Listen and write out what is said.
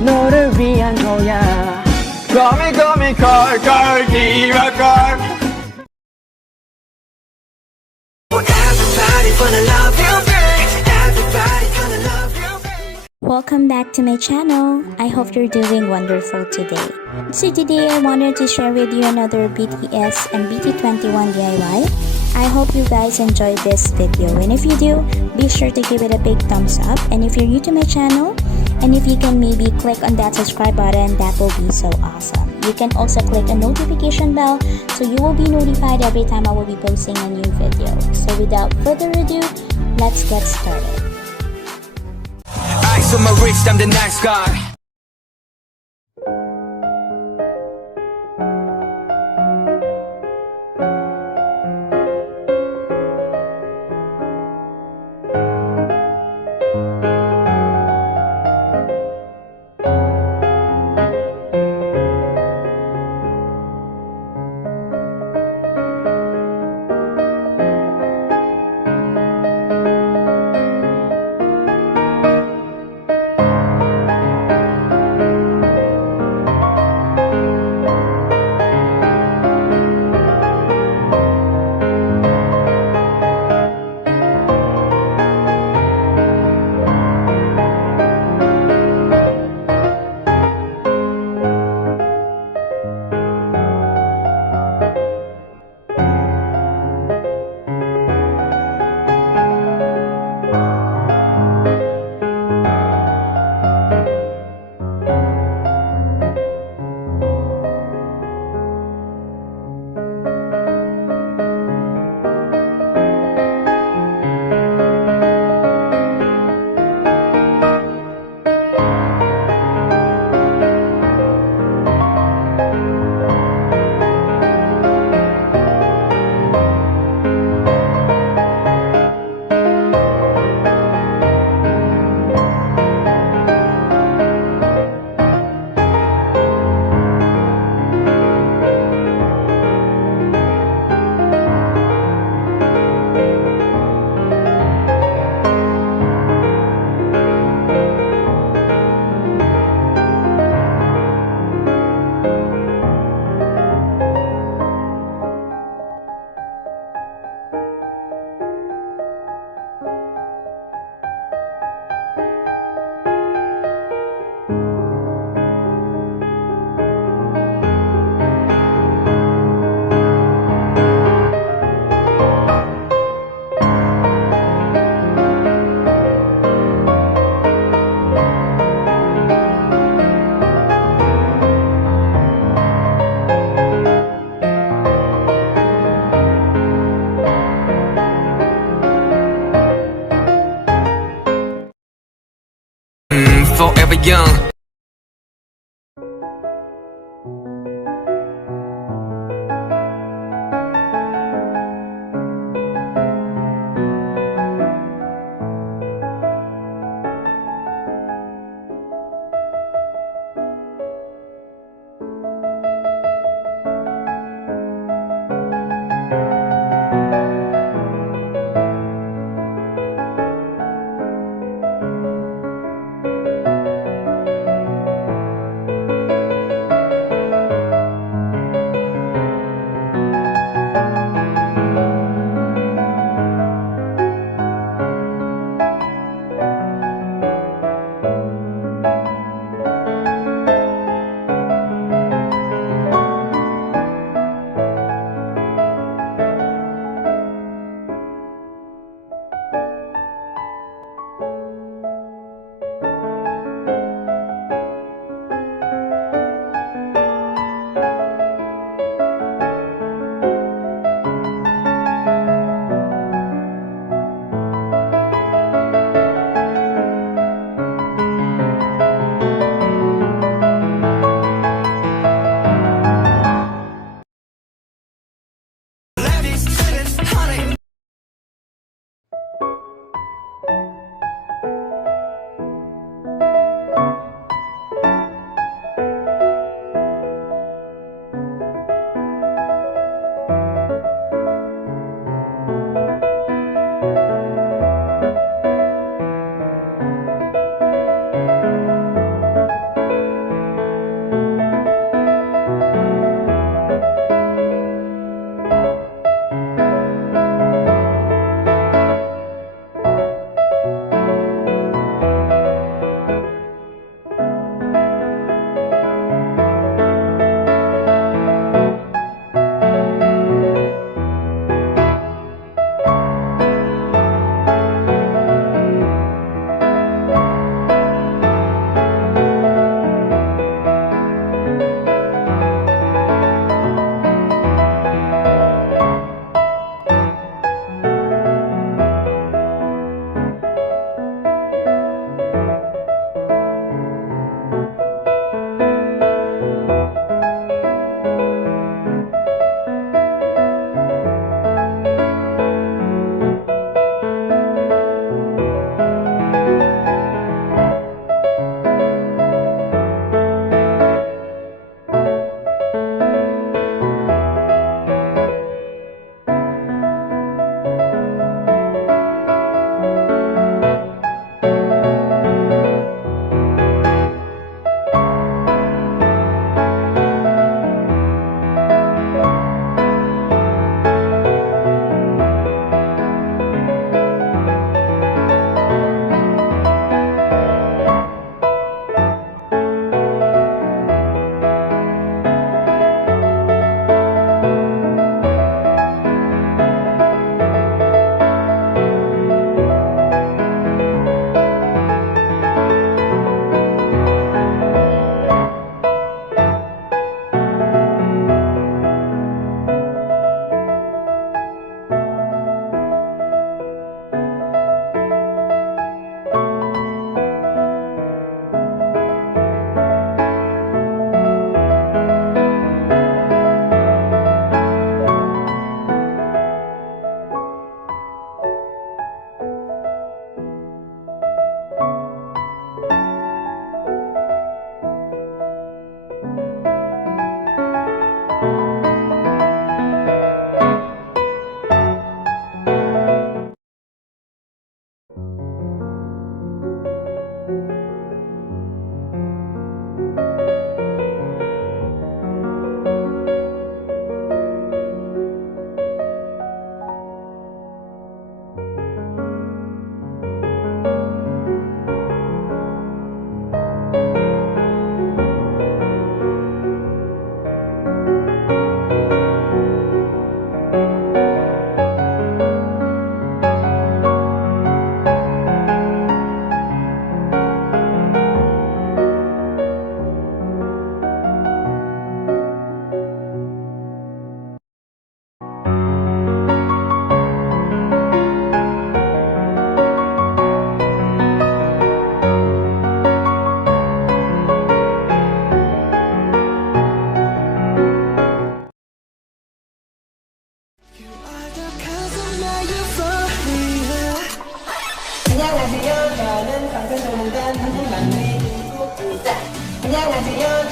너를 위한 거야. Call me call 네가 call. Everybody gonna love you babe. Everybody gonna love you babe. Welcome back to my channel. I hope you're doing wonderful today. So today I wanted to share with you another BTS and BT21 DIY. I hope you guys enjoyed this video, and if you do, be sure to give it a big thumbs up. And if you're new to my channel, and if you can maybe click on that subscribe button, that will be so awesome. You can also click a notification bell so you will be notified every time I will be posting a new video. So without further ado, let's get started. Eyes on my wrist, I'm the nice guy. Forever young. 향하지